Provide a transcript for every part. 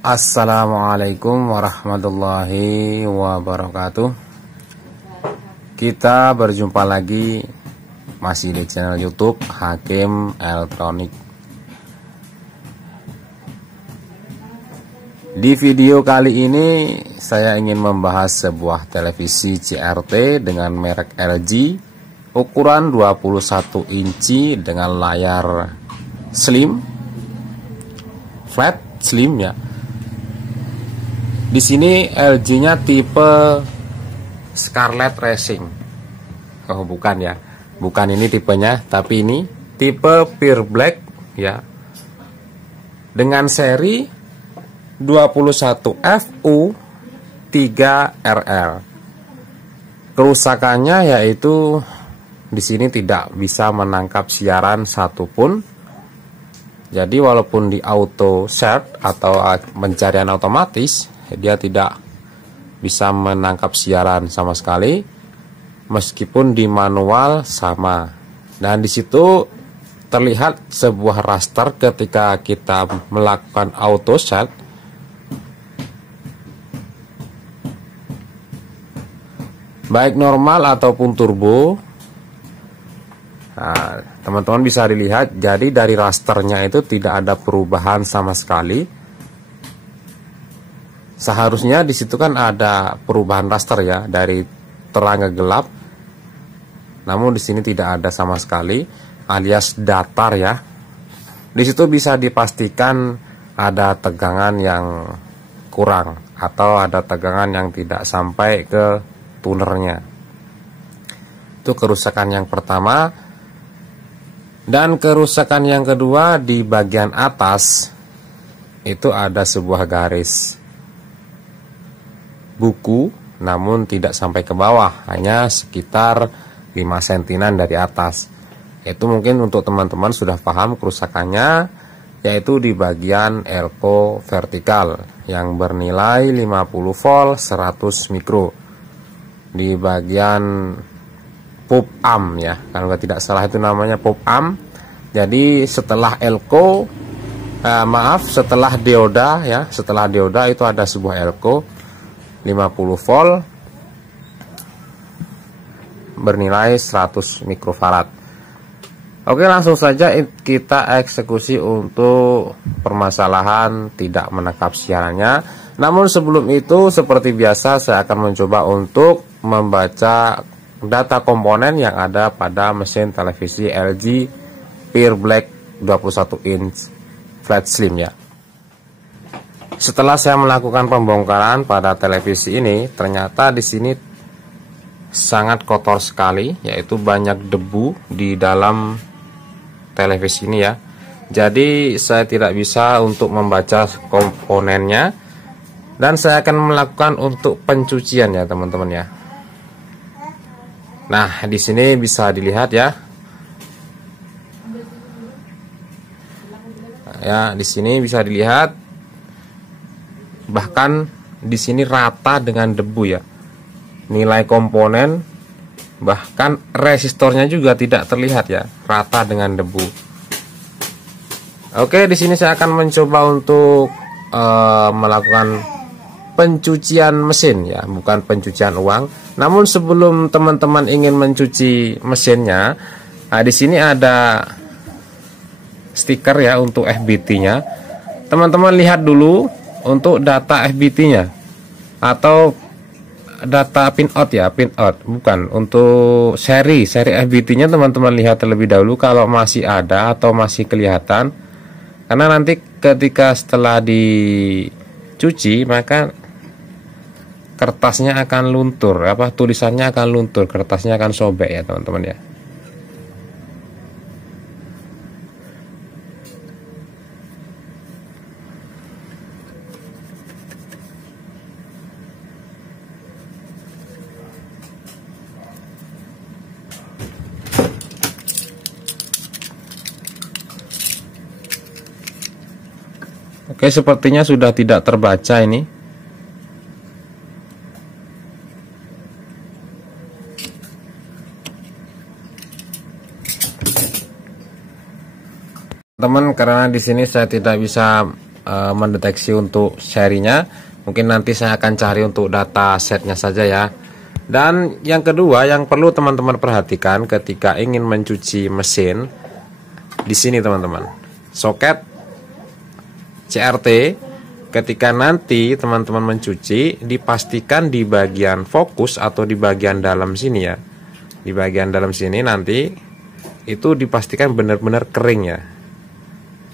Assalamualaikum warahmatullahi wabarakatuh. Kita berjumpa lagi masih di channel YouTube Hakim Elektronik. Di video kali ini saya ingin membahas sebuah televisi CRT dengan merek LG, ukuran 21 inci dengan layar slim, flat slim ya. Di sini LG-nya tipe Scarlett Racing. Oh, bukan ya. Bukan ini tipenya, tapi ini tipe Pure Black ya. Dengan seri 21FU3RL. Kerusakannya yaitu di sini tidak bisa menangkap siaran satupun. Jadi walaupun di auto set atau pencarian otomatis, dia tidak bisa menangkap siaran sama sekali, meskipun di manual sama. Dan di situ terlihat sebuah raster ketika kita melakukan auto set. Baik normal ataupun turbo. Nah, teman-teman bisa dilihat, jadi dari rasternya itu tidak ada perubahan sama sekali. Seharusnya di situ kan ada perubahan raster ya, dari terang ke gelap. Namun di sini tidak ada sama sekali, alias datar ya. Di situ bisa dipastikan ada tegangan yang kurang atau ada tegangan yang tidak sampai ke tunernya. Itu kerusakan yang pertama. Dan kerusakan yang kedua, di bagian atas itu ada sebuah garis buku, namun tidak sampai ke bawah, hanya sekitar 5 sentinan dari atas. Itu mungkin untuk teman-teman sudah paham kerusakannya, yaitu di bagian elko vertikal yang bernilai 50 volt 100 mikro. Di bagian pop arm ya, kalau tidak salah itu namanya pop arm. Jadi setelah elko, setelah dioda ya, setelah dioda itu ada sebuah elko 50 volt bernilai 100 mikrofarad. Oke, langsung saja kita eksekusi untuk permasalahan tidak menangkap siarannya. Namun sebelum itu, seperti biasa saya akan mencoba untuk membaca data komponen yang ada pada mesin televisi LG Pure Black 21 inch flat slim ya. Setelah saya melakukan pembongkaran pada televisi ini, ternyata di sini sangat kotor sekali, yaitu banyak debu di dalam televisi ini ya. Jadi saya tidak bisa untuk membaca komponennya, dan saya akan melakukan untuk pencucian ya teman-teman ya. Nah, di sini bisa dilihat ya. Ya, di sini bisa dilihat, bahkan di sini rata dengan debu ya. Nilai komponen, bahkan resistornya juga tidak terlihat ya, rata dengan debu. Oke, di sini saya akan mencoba untuk melakukan pencucian mesin ya, bukan pencucian uang. Namun sebelum teman-teman ingin mencuci mesinnya, di sini ada stiker ya untuk FBT-nya. Teman-teman lihat dulu untuk data FBT-nya atau data pinout ya, pinout, bukan untuk seri FBT-nya. Teman-teman lihat terlebih dahulu kalau masih ada atau masih kelihatan, karena nanti ketika setelah dicuci maka kertasnya akan luntur, tulisannya akan luntur, kertasnya akan sobek ya teman-teman ya. Oke, sepertinya sudah tidak terbaca ini. Teman, karena di sini saya tidak bisa mendeteksi untuk serinya. Mungkin nanti saya akan cari untuk data setnya saja ya. Dan yang kedua yang perlu teman-teman perhatikan ketika ingin mencuci mesin, di sini teman-teman, soket CRT. Ketika nanti teman-teman mencuci, dipastikan di bagian fokus atau di bagian dalam sini ya. Di bagian dalam sini nanti itu dipastikan benar-benar kering ya.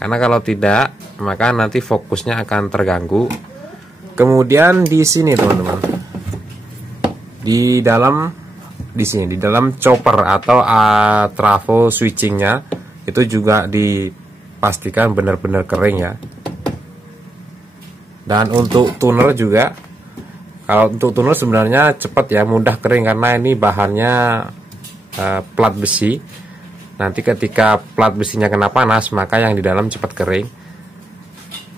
Karena kalau tidak, maka nanti fokusnya akan terganggu. Kemudian di sini teman-teman, di sini di dalam chopper atau trafo switchingnya itu juga dipastikan benar-benar kering ya. Dan untuk tuner juga, kalau untuk tuner sebenarnya cepat ya, mudah kering karena ini bahannya plat besi. Nanti ketika plat besinya kena panas, maka yang di dalam cepat kering.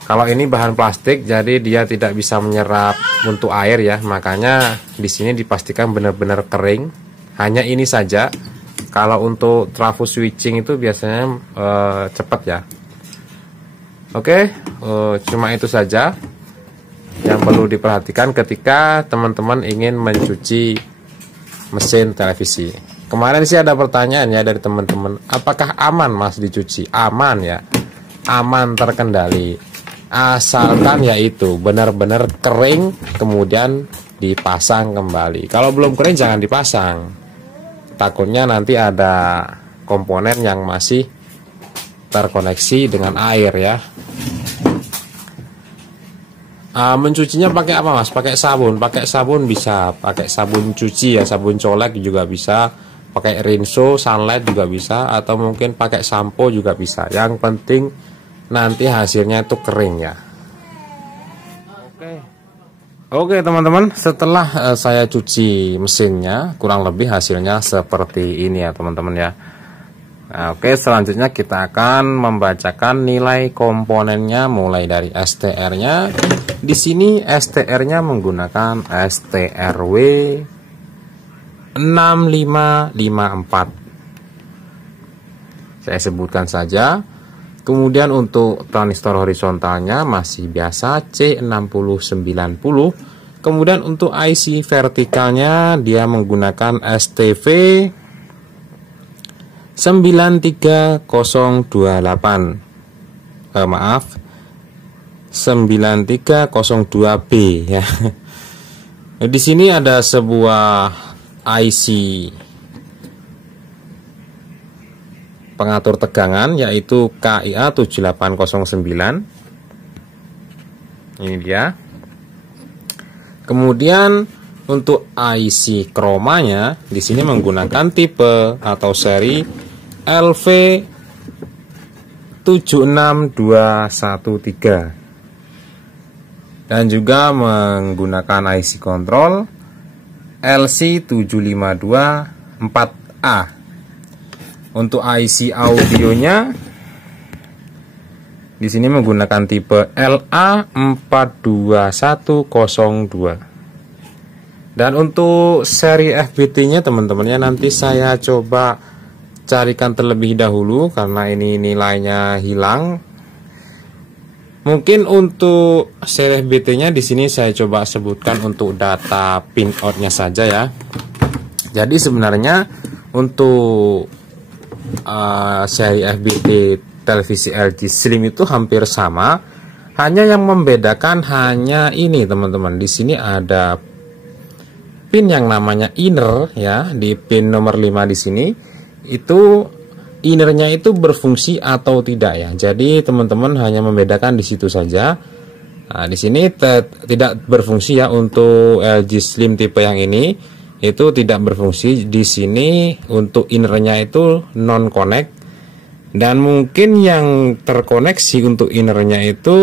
Kalau ini bahan plastik, jadi dia tidak bisa menyerap untuk air ya, makanya di sini dipastikan benar-benar kering. Hanya ini saja. Kalau untuk trafo switching itu biasanya cepat ya. Oke, cuma itu saja yang perlu diperhatikan ketika teman-teman ingin mencuci mesin televisi. Kemarin sih ada pertanyaan ya dari teman-teman, apakah aman Mas dicuci? Aman ya, aman, terkendali, asalkan yaitu benar-benar kering kemudian dipasang kembali. Kalau belum kering jangan dipasang, takutnya nanti ada komponen yang masih terkoneksi dengan air ya. Mencucinya pakai apa Mas? Pakai sabun bisa, pakai sabun cuci ya, sabun colek juga bisa, pakai Rinso, Sunlight juga bisa, atau mungkin pakai sampo juga bisa. Yang penting nanti hasilnya itu kering ya. Oke teman-teman, setelah saya cuci mesinnya, kurang lebih hasilnya seperti ini ya teman-teman ya. Nah, oke, selanjutnya kita akan membacakan nilai komponennya mulai dari STR-nya. Di sini STR-nya menggunakan STRW 6554. Saya sebutkan saja. Kemudian untuk transistor horizontalnya masih biasa C6090. Kemudian untuk IC vertikalnya dia menggunakan STV 93028. 9302B ya. Di sini ada sebuah IC pengatur tegangan yaitu KIA 7809. Ini dia. Kemudian untuk IC kromanya di sini menggunakan tipe atau seri LV 76213 dan juga menggunakan IC kontrol LC 7524A. Untuk IC audionya di sini menggunakan tipe LA 42102. Dan untuk seri FBT-nya teman-temannya nanti saya coba carikan terlebih dahulu karena ini nilainya hilang. Mungkin untuk seri FBT-nya di sini saya coba sebutkan untuk data pinout-nya saja ya. Jadi sebenarnya untuk seri FBT televisi LG Slim itu hampir sama, hanya yang membedakan hanya ini teman-teman. Di sini ada pin yang namanya inner ya, di pin nomor 5 di sini itu innernya itu berfungsi atau tidak ya. Jadi teman-teman hanya membedakan di situ saja. Nah, di sini tidak berfungsi ya untuk LG Slim tipe yang ini, itu tidak berfungsi. Di sini untuk innernya itu non connect, dan mungkin yang terkoneksi untuk innernya itu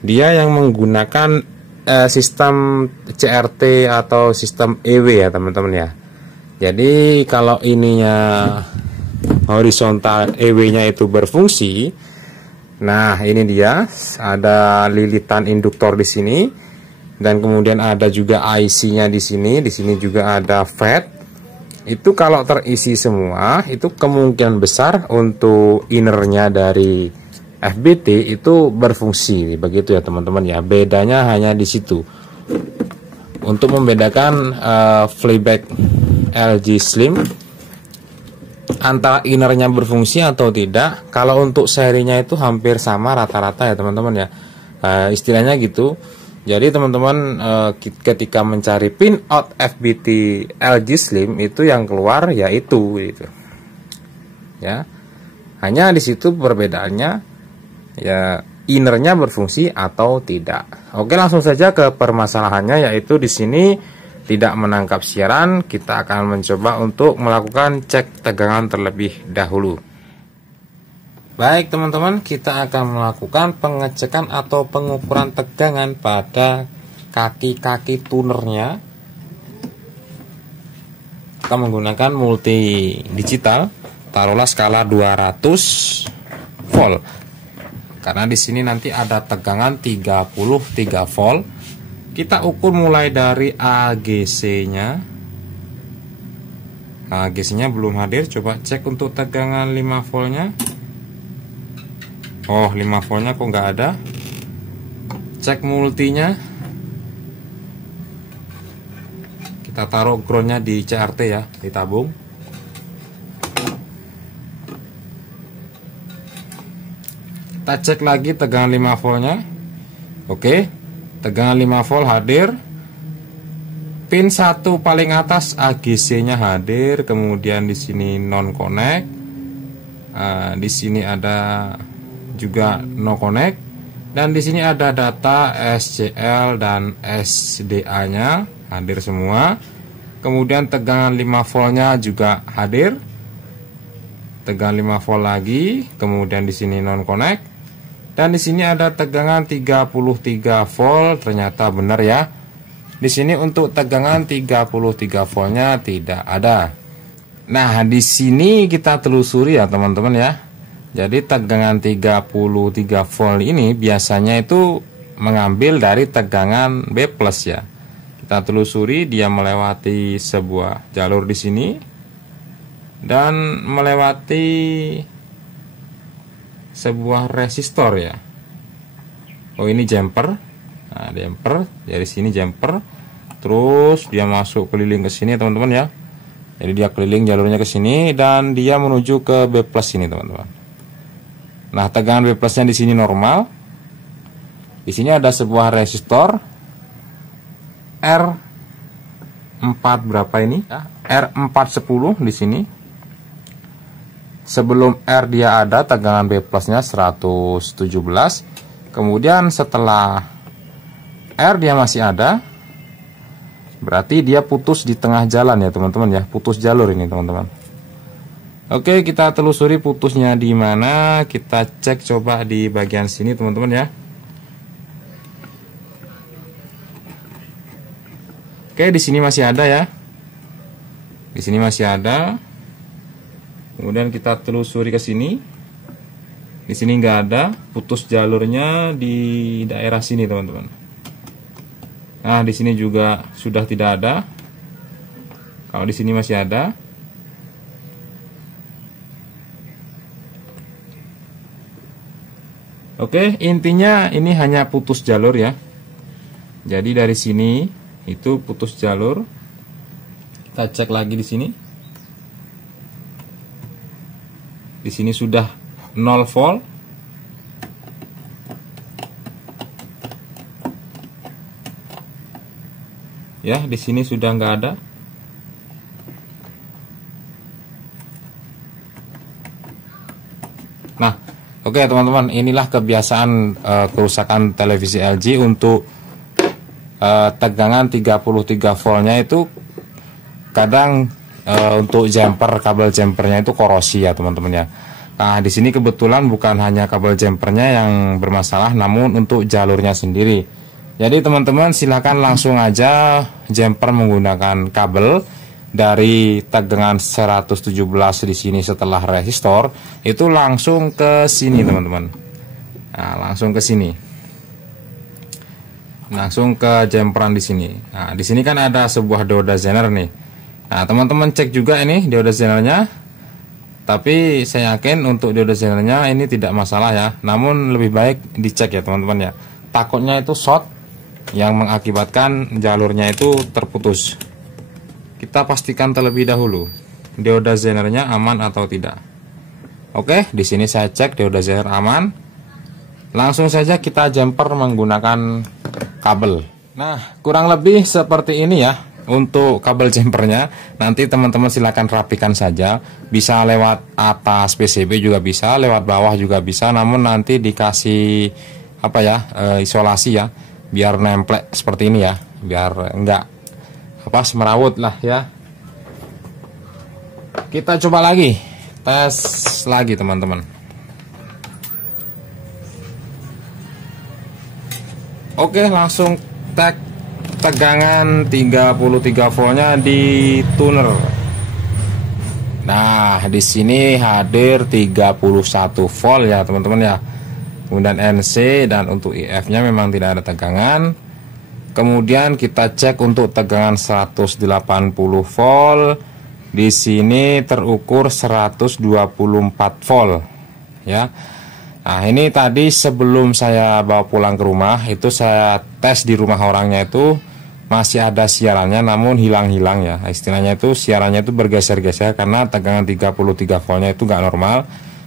dia yang menggunakan sistem CRT atau sistem EW ya teman-teman ya. Jadi kalau ininya horizontal EW-nya itu berfungsi, nah ini dia, ada lilitan induktor di sini, dan kemudian ada juga IC-nya di sini. Di sini juga ada FET. Itu kalau terisi semua, itu kemungkinan besar untuk innernya dari FBT itu berfungsi, begitu ya teman-teman ya. Bedanya hanya di situ. Untuk membedakan flyback LG Slim antara innernya berfungsi atau tidak, kalau untuk serinya itu hampir sama rata-rata ya teman-teman ya. Istilahnya gitu. Jadi teman-teman ketika mencari pin out FBT LG Slim itu yang keluar yaitu gitu. Ya. Hanya di situ perbedaannya ya, innernya berfungsi atau tidak. Oke, langsung saja ke permasalahannya, yaitu di sini tidak menangkap siaran. Kita akan mencoba untuk melakukan cek tegangan terlebih dahulu. Baik teman-teman, kita akan melakukan pengecekan atau pengukuran tegangan pada kaki-kaki tunernya. Kita menggunakan multi digital, taruhlah skala 200 volt. Karena di sini nanti ada tegangan 33 volt. Kita ukur mulai dari AGC-nya. AGC-nya belum hadir, coba cek untuk tegangan 5 voltnya. Oh, 5 voltnya kok nggak ada. Cek multinya. Kita taruh groundnya di CRT ya, ditabung. Kita cek lagi tegangan 5 voltnya. Oke, tegangan 5 volt hadir. Pin 1 paling atas AGC-nya hadir. Kemudian di sini non connect. Di sini ada juga no connect, dan di sini ada data SCL dan SDA-nya hadir semua. Kemudian tegangan 5 voltnya juga hadir. Tegangan 5 volt lagi, kemudian di sini non connect. Dan di sini ada tegangan 33 volt, ternyata benar ya. Di sini untuk tegangan 33 voltnya tidak ada. Nah, di sini kita telusuri ya teman-teman ya. Jadi tegangan 33 volt ini biasanya itu mengambil dari tegangan B+ ya. Kita telusuri, dia melewati sebuah jalur di sini dan melewati sebuah resistor ya. Oh, ini jumper. Nah, jumper dari sini jumper. Terus dia masuk keliling ke sini teman-teman ya. Jadi dia keliling jalurnya ke sini dan dia menuju ke B+ ini teman-teman. Nah, tegangan B+-nya di sini normal. Di sini ada sebuah resistor R4 berapa ini? R410 di sini. Sebelum R dia ada tegangan B+-nya 117. Kemudian setelah R dia masih ada, berarti dia putus di tengah jalan ya teman-teman ya. Putus jalur ini teman-teman. Oke, kita telusuri putusnya di mana. Kita cek coba di bagian sini teman-teman ya. Oke, di sini masih ada ya. Di sini masih ada. Kemudian kita telusuri ke sini. Di sini nggak ada. Putus jalurnya di daerah sini teman-teman. Nah, di sini juga sudah tidak ada. Kalau di sini masih ada. Oke, intinya ini hanya putus jalur ya. Jadi dari sini itu putus jalur. Kita cek lagi di sini. Di sini sudah 0 volt. Ya, di sini sudah nggak ada. Nah, oke teman-teman, inilah kebiasaan kerusakan televisi LG untuk tegangan 33 voltnya itu kadang untuk jumper, kabel jumpernya itu korosi ya teman-teman ya. Nah, di sini kebetulan bukan hanya kabel jumpernya yang bermasalah, namun untuk jalurnya sendiri. Jadi teman-teman silakan langsung aja jumper menggunakan kabel dari tegangan 117 di sini setelah resistor itu langsung ke sini teman-teman. Nah, langsung ke sini. Langsung ke jumperan di sini. Nah, di sini kan ada sebuah dioda zener nih. Nah, teman-teman cek juga ini dioda zenernya. Tapi saya yakin untuk dioda zenernya ini tidak masalah ya. Namun lebih baik dicek ya teman-teman ya. Takutnya itu short yang mengakibatkan jalurnya itu terputus. Kita pastikan terlebih dahulu dioda zenernya aman atau tidak. Oke, di sini saya cek dioda zener aman. Langsung saja kita jumper menggunakan kabel. Nah, kurang lebih seperti ini ya untuk kabel jumpernya. Nanti teman-teman silahkan rapikan saja. Bisa lewat atas PCB juga bisa, lewat bawah juga bisa. Namun nanti dikasih apa ya, isolasi ya, biar nempel seperti ini ya, biar enggak apa semerawut lah ya. Kita coba lagi, tes lagi teman-teman. Oke, langsung tegangan 33 voltnya di tuner. Nah, di sini hadir 31 volt ya teman-teman ya. Kemudian NC dan untuk IF-nya memang tidak ada tegangan. Kemudian kita cek untuk tegangan 180 volt. Di sini terukur 124 volt ya. Nah, ini tadi sebelum saya bawa pulang ke rumah itu saya tes di rumah orangnya, itu masih ada siarannya namun hilang-hilang ya. Istilahnya itu siarannya itu bergeser-geser karena tegangan 33 voltnya itu nggak normal.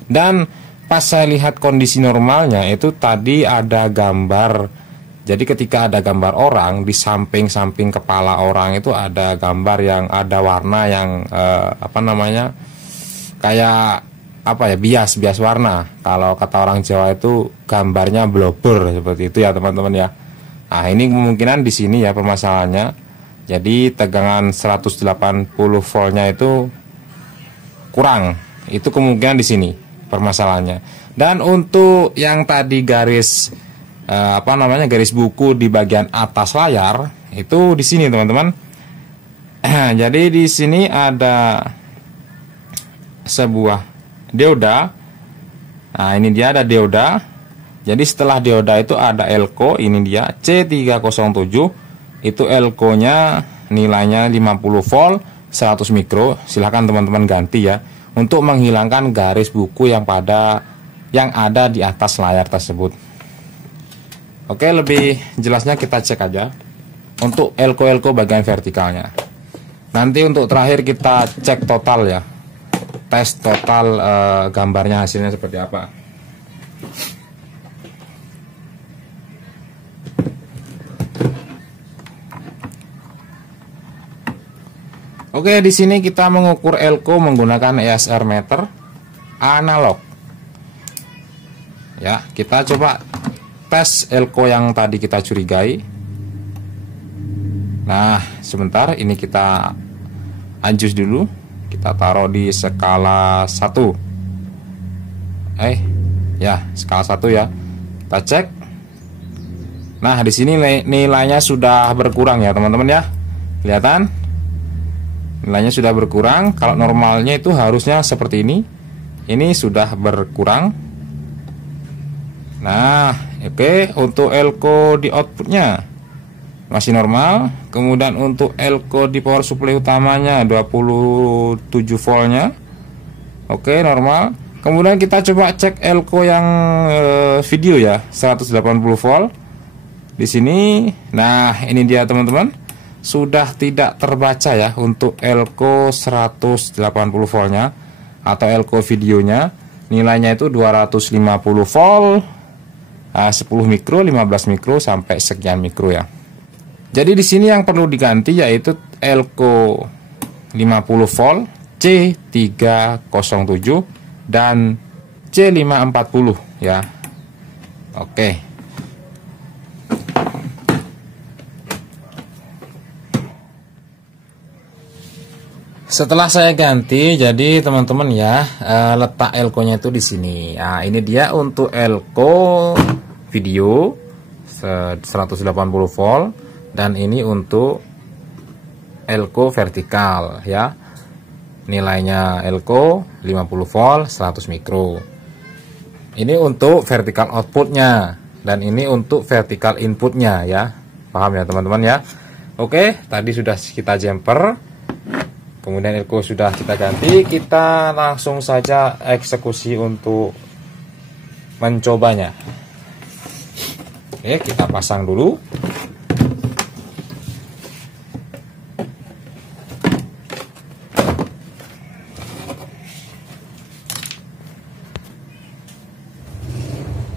Dan pas saya lihat kondisi normalnya itu tadi ada gambar. Jadi ketika ada gambar orang di samping-samping kepala orang itu ada gambar yang ada warna yang apa namanya, kayak apa ya, bias warna. Kalau kata orang Jawa itu gambarnya blobber seperti itu ya teman-teman ya. Nah, ini kemungkinan di sini ya permasalahannya. Jadi tegangan 180 voltnya itu kurang. Itu kemungkinan di sini permasalahannya. Dan untuk yang tadi garis apa namanya, garis buku di bagian atas layar itu di sini teman-teman. Jadi di sini ada sebuah dioda. Nah, ini dia ada dioda. Jadi setelah dioda itu ada elko, ini dia C307. Itu elko-nya nilainya 50 volt, 100 mikro. Silahkan teman-teman ganti ya, untuk menghilangkan garis buku yang ada di atas layar tersebut. Oke, lebih jelasnya kita cek aja untuk elko bagian vertikalnya. Nanti untuk terakhir kita cek total ya, tes total gambarnya hasilnya seperti apa. Oke, di sini kita mengukur elko menggunakan ESR meter analog. Ya, kita coba tes elko yang tadi kita curigai. Nah, sebentar, ini kita adjust dulu. Kita taruh di skala 1. Ya, skala 1 ya. Kita cek. Nah, di sini nilainya sudah berkurang ya, teman-teman ya. Kelihatan? Nilainya sudah berkurang. Kalau normalnya itu harusnya seperti ini. Ini sudah berkurang. Nah, oke, untuk elko di outputnya masih normal. Kemudian untuk elko di power supply utamanya 27 voltnya, oke, normal. Kemudian kita coba cek elko yang video ya, 180 volt di sini. Nah, ini dia teman-teman, sudah tidak terbaca ya untuk elko 180 voltnya atau elko videonya. Nilainya itu 250 volt, 10 mikro, 15 mikro sampai sekian mikro ya. Jadi di sini yang perlu diganti yaitu elko 50 volt C307 dan C540 ya. Oke. Setelah saya ganti, jadi teman-teman ya, letak elko-nya itu di sini. Nah, ini dia untuk elko video 180 volt dan ini untuk elko vertikal ya. Nilainya elko 50 volt 100 mikro. Ini untuk vertikal outputnya dan ini untuk vertikal inputnya ya. Paham ya teman-teman ya. Oke, tadi sudah kita jumper. Kemudian elko sudah kita ganti, kita langsung saja eksekusi untuk mencobanya. Oke, kita pasang dulu.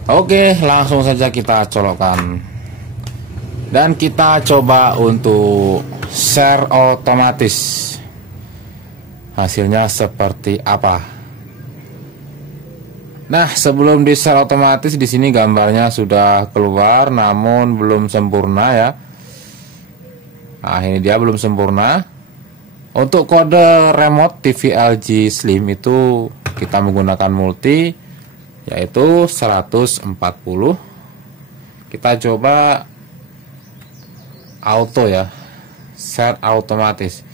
Oke, langsung saja kita colokkan. Dan kita coba untuk share otomatis. Hasilnya seperti apa? Nah, sebelum di share otomatis di sini gambarnya sudah keluar, namun belum sempurna ya. Nah, ini dia belum sempurna. Untuk kode remote TV LG Slim itu kita menggunakan multi, yaitu 140. Kita coba auto ya, share otomatis.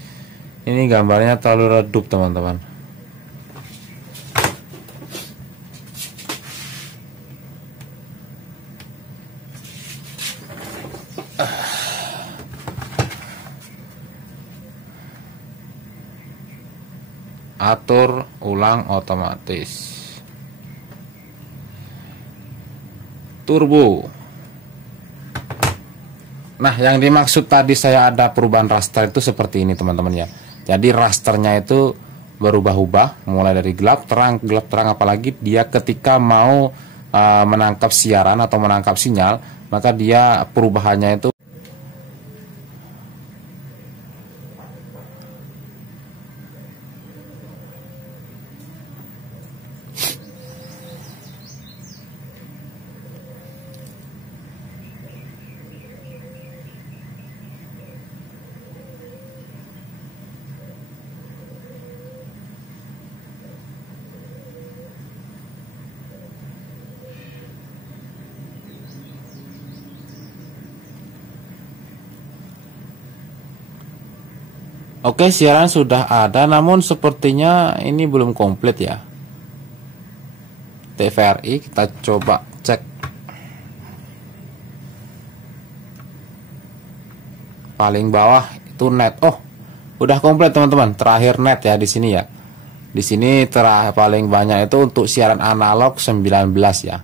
Ini gambarnya terlalu redup teman-teman. Atur ulang otomatis. Turbo. Nah, yang dimaksud tadi saya ada perubahan raster itu seperti ini teman-teman ya. Jadi rasternya itu berubah-ubah, mulai dari gelap terang, apalagi dia ketika mau menangkap siaran atau menangkap sinyal, maka dia perubahannya itu Oke, siaran sudah ada, namun sepertinya ini belum komplit ya. TVRI kita coba cek. Paling bawah itu net. Oh, udah komplit teman-teman. Terakhir net ya di sini ya. Di sini paling banyak itu untuk siaran analog 19 ya.